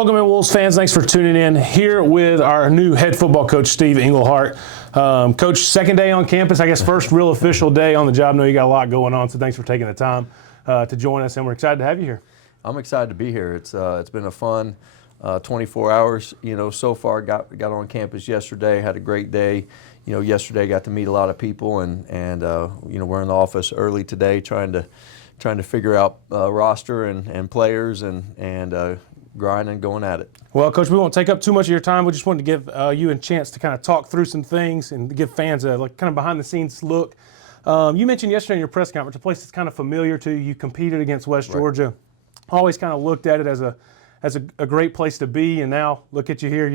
Welcome in, Wolves fans. Thanks for tuning in. Here with our new head football coach, Steve Englehart. Coach, second day on campus, I guess first real official day on the job. I know you got a lot going on, so thanks for taking the time to join us, and we're excited to have you here. I'm excited to be here. It's been a fun 24 hours. So far. Got on campus yesterday, had a great day. Yesterday got to meet a lot of people, and we're in the office early today trying to figure out roster and players and grinding, going at it. Well, Coach, we won't take up too much of your time. We just wanted to give you a chance to kind of talk through some things and give fans a kind of behind-the-scenes look. You mentioned yesterday in your press conference a place that's kind of familiar to you. You competed against West Georgia. Always kind of looked at it as a great place to be, and now look at you here.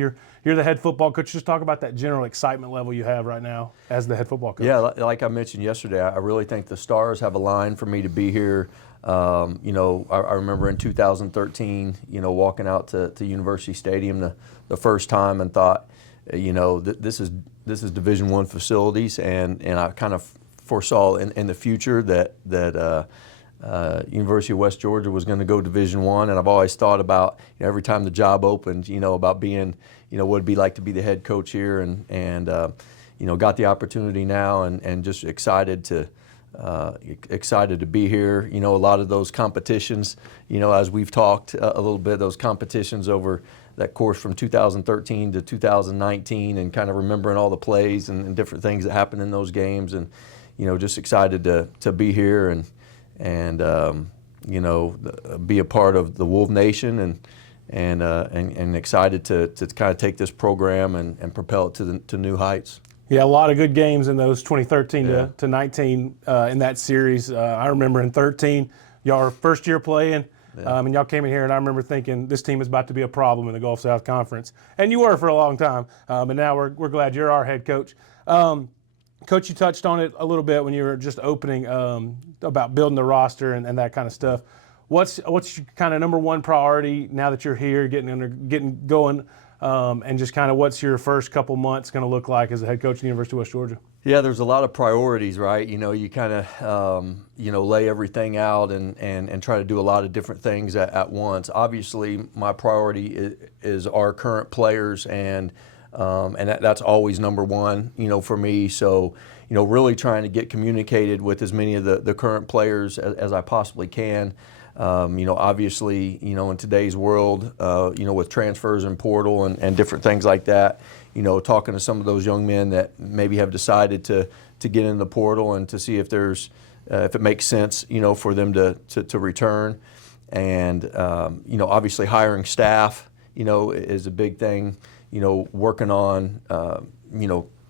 You're the head football coach. Just talk about that general excitement level you have right now as the head football coach. Yeah, like I mentioned yesterday, I really think the stars have aligned for me to be here. I remember in 2013, walking out to University Stadium the first time and thought, this is Division I facilities, and I kind of foresaw in the future that University of West Georgia was going to go Division I, and I've always thought about every time the job opened, about being, what it'd be like to be the head coach here, and got the opportunity now, and just excited to be here. A lot of those competitions, as we've talked a little bit, those competitions over that course from 2013 to 2019, and kind of remembering all the plays and different things that happened in those games, and just excited to be here and be a part of the Wolf Nation, and excited to kind of take this program and propel it to new heights. Yeah, a lot of good games in those 2013 to 19 in that series. I remember in 13, y'all were first year playing, and y'all came in here, and I remember thinking this team is about to be a problem in the Gulf South Conference. And you were for a long time, but now we're glad you're our head coach. Coach, you touched on it a little bit when you were just opening about building the roster and that kind of stuff. What's your kind of number one priority now that you're here, getting going? And just kind of what's your first couple months going to look like as a head coach at the University of West Georgia? Yeah, there's a lot of priorities, right? You kind of, lay everything out and try to do a lot of different things at once. Obviously, my priority is our current players, and that's always number one, for me. So, really trying to get communicated with as many of the current players as I possibly can. Obviously, in today's world, with transfers and portal and different things like that, talking to some of those young men that maybe have decided to get in the portal and to see if it makes sense, for them to return. And, obviously hiring staff, is a big thing, working on,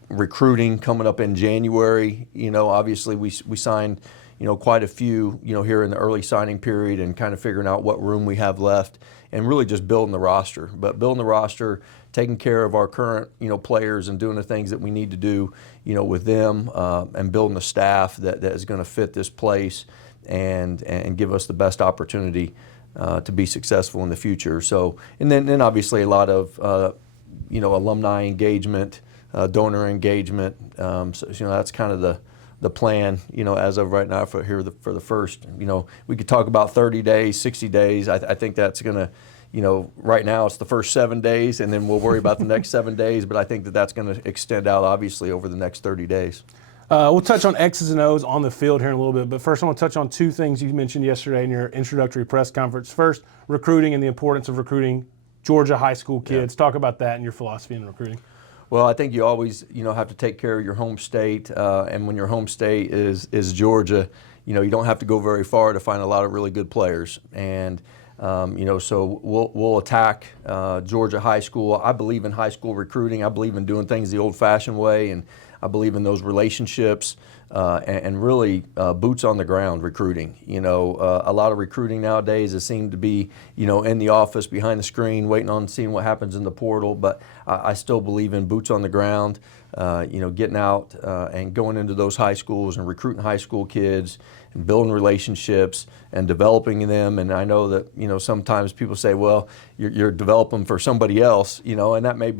recruiting coming up in January. Obviously we signed quite a few, here in the early signing period, and kind of figuring out what room we have left, and really just building the roster. But building the roster, taking care of our current, players, and doing the things that we need to do, with them, and building the staff that is going to fit this place and give us the best opportunity to be successful in the future. So, and then obviously a lot of, alumni engagement, donor engagement. So, that's kind of the plan, as of right now for the first. We could talk about 30 days, 60 days. I think that's going to, right now it's the first 7 days, and then we'll worry about the next 7 days. But I think that's going to extend out, obviously, over the next 30 days. We'll touch on X's and O's on the field here in a little bit. But first, I want to touch on two things you mentioned yesterday in your introductory press conference. First, recruiting and the importance of recruiting Georgia high school kids. Yeah. Talk about that and your philosophy in recruiting. Well, I think you always, have to take care of your home state, and when your home state is Georgia, you don't have to go very far to find a lot of really good players. And so we'll attack Georgia high school. I believe in high school recruiting. I believe in doing things the old-fashioned way, and I believe in those relationships and really boots on the ground recruiting. A lot of recruiting nowadays has seemed to be, in the office, behind the screen, waiting on seeing what happens in the portal. But I still believe in boots on the ground, getting out and going into those high schools and recruiting high school kids and building relationships and developing them. And I know that, sometimes people say, well, you're developing for somebody else, and that may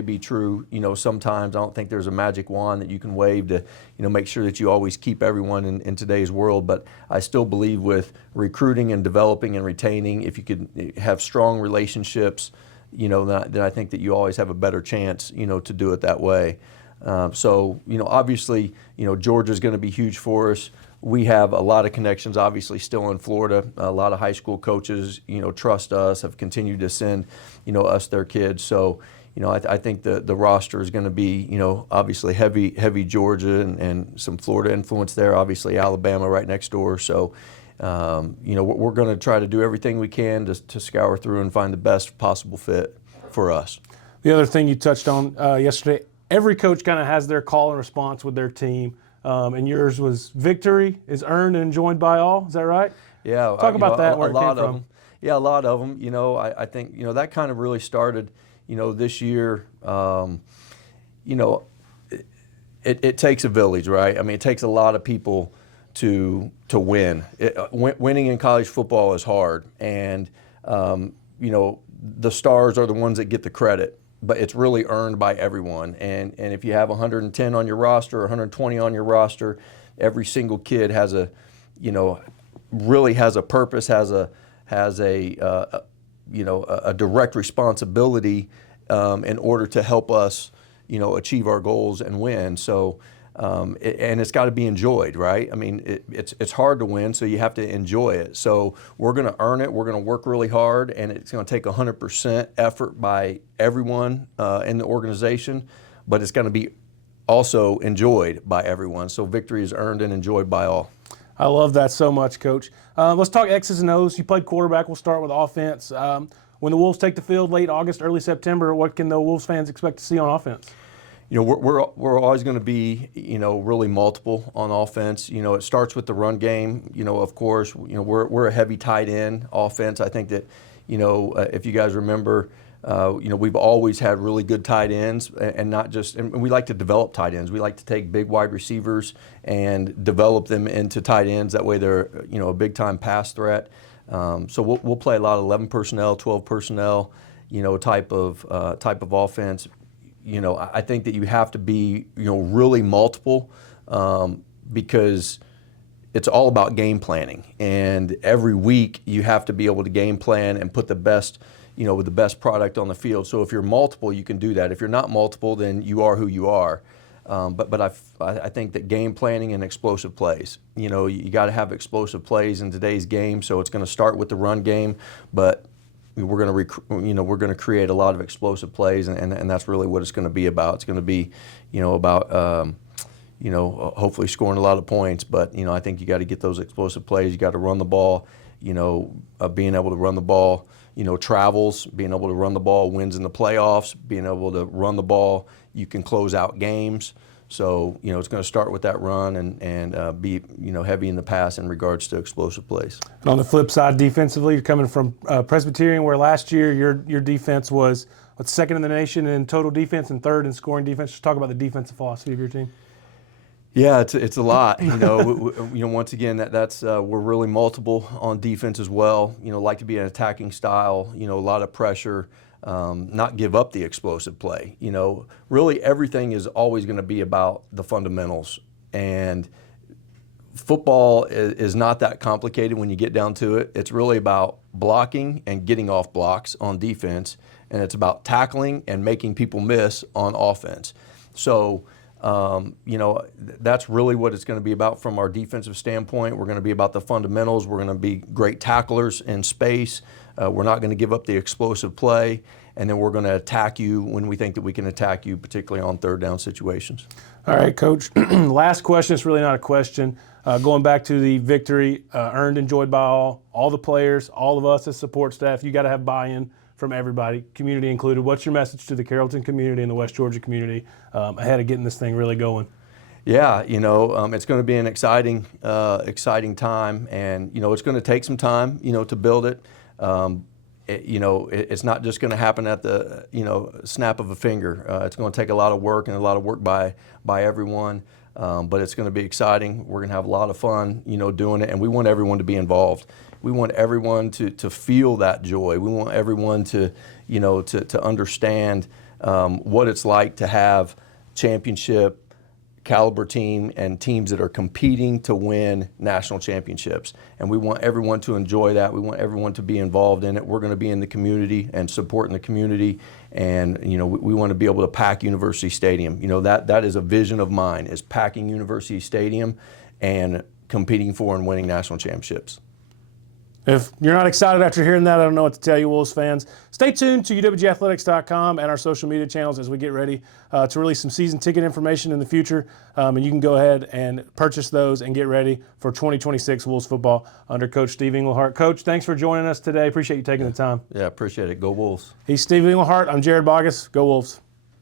be true. Sometimes I don't think there's a magic wand that you can wave to, make sure that you always keep everyone in today's world. But I still believe with recruiting and developing and retaining, if you could have strong relationships, then I think that you always have a better chance, to do it that way. So, obviously, Georgia's going to be huge for us. We have a lot of connections, obviously, still in Florida. A lot of high school coaches, trust us, have continued to send, us their kids. So, I think the roster is going to be, obviously heavy Georgia and some Florida influence there. Obviously, Alabama right next door. So, we're going to try to do everything we can to scour through and find the best possible fit for us. The other thing you touched on yesterday, every coach kind of has their call and response with their team. And yours was victory is earned and enjoyed by all. Is that right? Yeah. Talk about that, where it came from. Yeah, a lot of them. I think, that kind of really started, this year. It takes a village, right? I mean, it takes a lot of people to win. Winning in college football is hard. And, the stars are the ones that get the credit. But it's really earned by everyone. And if you have 110 on your roster or 120 on your roster, every single kid has really has a purpose, has a direct responsibility in order to help us, achieve our goals and win. So, and it's got to be enjoyed, right? I mean, it's hard to win, so you have to enjoy it. So we're going to earn it. We're going to work really hard, and it's going to take 100% effort by everyone in the organization, but it's going to be also enjoyed by everyone. So victory is earned and enjoyed by all. I love that so much, Coach. Let's talk X's and O's. You played quarterback. We'll start with offense. When the Wolves take the field late August, early September, what can the Wolves fans expect to see on offense? We're always going to be, really multiple on offense. It starts with the run game. Of course, we're a heavy tight end offense. I think that, if you guys remember, we've always had really good tight ends, and not just, and we like to develop tight ends. We like to take big wide receivers and develop them into tight ends. That way they're, a big time pass threat. So we'll play a lot of 11 personnel, 12 personnel, type of offense. I think that you have to be, really multiple because it's all about game planning. And every week you have to be able to game plan and put the best, with the best product on the field. So if you're multiple, you can do that. If you're not multiple, then you are who you are. But I think that game planning and explosive plays, you got to have explosive plays in today's game. So it's going to start with the run game, but we're going to create a lot of explosive plays, and that's really what it's going to be about. It's going to be, about hopefully scoring a lot of points. But I think you got to get those explosive plays. You got to run the ball. Being able to run the ball. Travels. Being able to run the ball wins in the playoffs. Being able to run the ball, you can close out games. So, it's going to start with that run and be, heavy in the pass in regards to explosive plays. And on the flip side, defensively, you're coming from Presbyterian, where last year your defense was second in the nation in total defense and third in scoring defense. Just talk about the defensive philosophy of your team. Yeah, it's a lot. Once again, that's we're really multiple on defense as well. Like to be an attacking style. A lot of pressure. Not give up the explosive play. Really everything is always going to be about the fundamentals. And football is not that complicated when you get down to it. It's really about blocking and getting off blocks on defense, and it's about tackling and making people miss on offense. So, that's really what it's going to be about from our defensive standpoint. We're going to be about the fundamentals. We're going to be great tacklers in space. We're not going to give up the explosive play, and then we're going to attack you when we think that we can attack you, particularly on third down situations. All right, Coach. Last question. It's really not a question. Going back to the victory, earned, enjoyed by all the players, all of us as support staff. You got to have buy-in from everybody, community included. What's your message to the Carrollton community and the West Georgia community ahead of getting this thing really going? Yeah, it's going to be an exciting time, and it's going to take some time, to build it. it's not just going to happen at the snap of a finger. It's going to take a lot of work and a lot of work by everyone. But it's going to be exciting. We're going to have a lot of fun, doing it, and we want everyone to be involved. We want everyone to feel that joy. We want everyone to understand what it's like to have championship caliber team and teams that are competing to win national championships. And we want everyone to enjoy that. We want everyone to be involved in it. We're going to be in the community and supporting the community. And, we want to be able to pack University Stadium. That is a vision of mine, is packing University Stadium and competing for and winning national championships. If you're not excited after hearing that, I don't know what to tell you, Wolves fans. Stay tuned to uwgathletics.com and our social media channels as we get ready to release some season ticket information in the future. And you can go ahead and purchase those and get ready for 2026 Wolves football under Coach Steve Englehart. Coach, thanks for joining us today. Appreciate you taking the time. Yeah, appreciate it. Go Wolves. He's Steve Englehart. I'm Jared Bogus. Go Wolves.